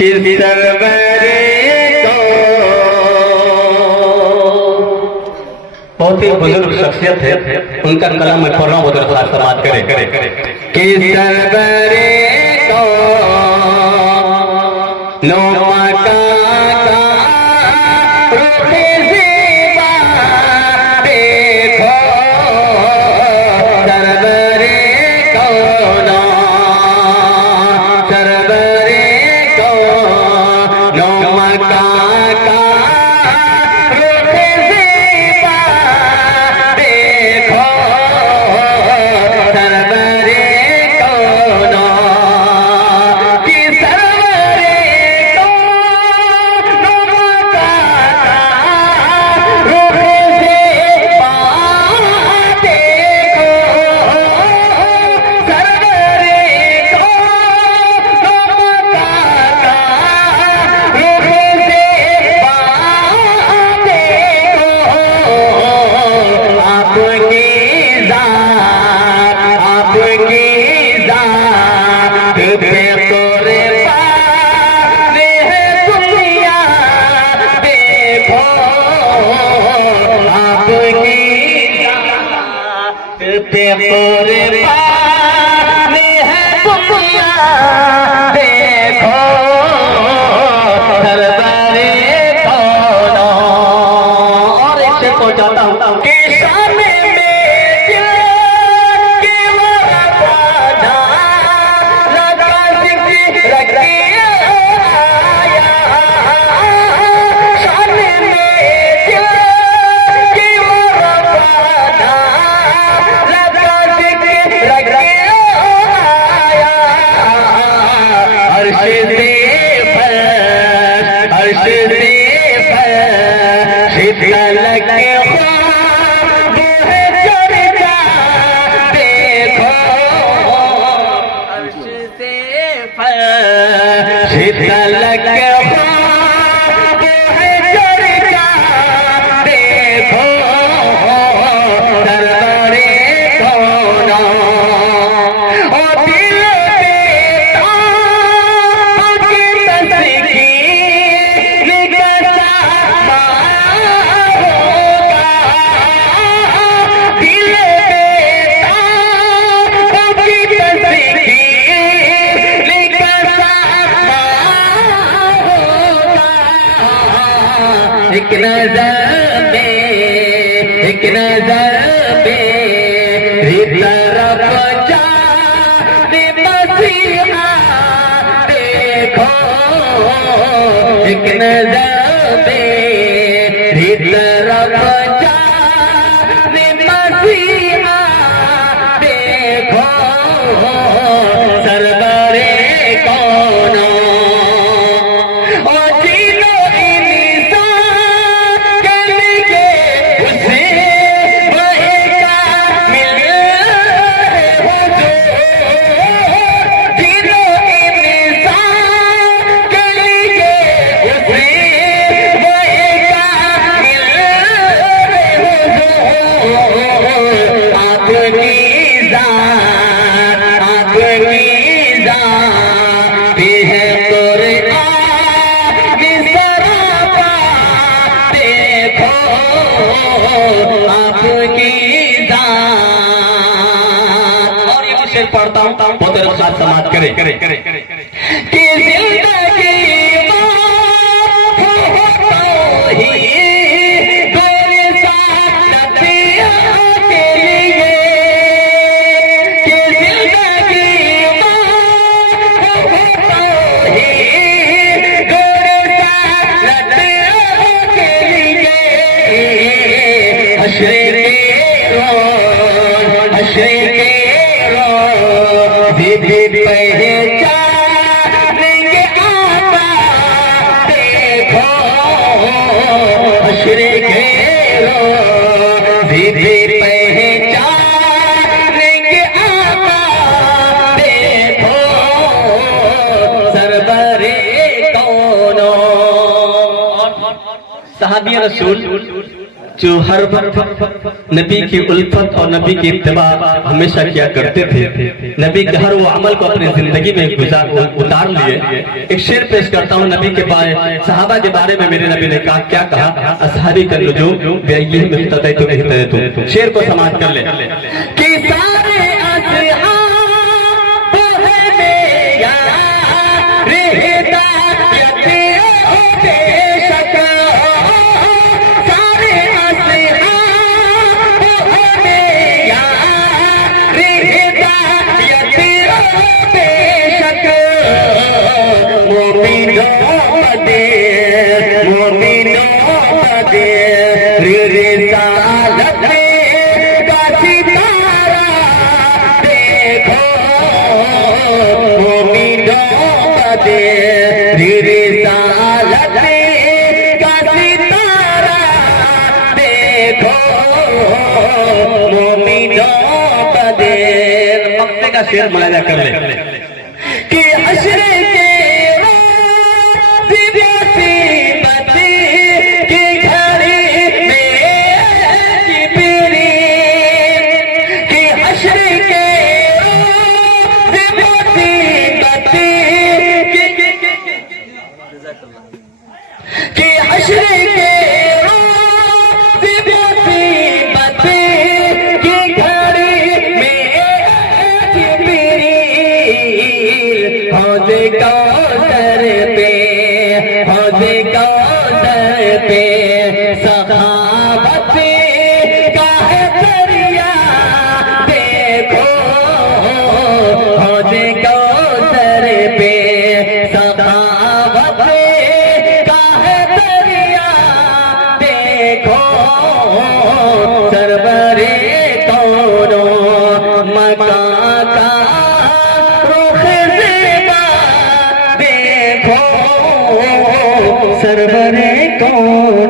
कि सरवरे को बहुत ही बुजुर्ग शख्सियत है, उनका कलम मैं पढ़ रहा हूँ, बहुत खास बात करे कि सरवरे को नोमा का एक नजर मेरी तरफ जाने मसीहा देखो, एक नजर मेरी तरफ जाने मसीहा देखो, सरवरे कौनो पढ़ता हूँ बहुत देर साथ समाज करे कि जिंदगी सहाबी रसूल जो हर वक्त नबी की उल्फत और नबी की इत्तिबा हमेशा किया करते थे, नबी के हर वो अमल को अपनी जिंदगी में उतार लिए। एक शेर पेश करता हूँ नबी के बारे, सहाबा के बारे में मेरे नबी ने कहा, क्या कहा, असहाबी कर लो जो यही मुफ्तदै तो नहीं तय तो। शेर को समाप्त कर ले कि सारे शेर मुलाजा कर ले कि हश्र के सरवरे कौन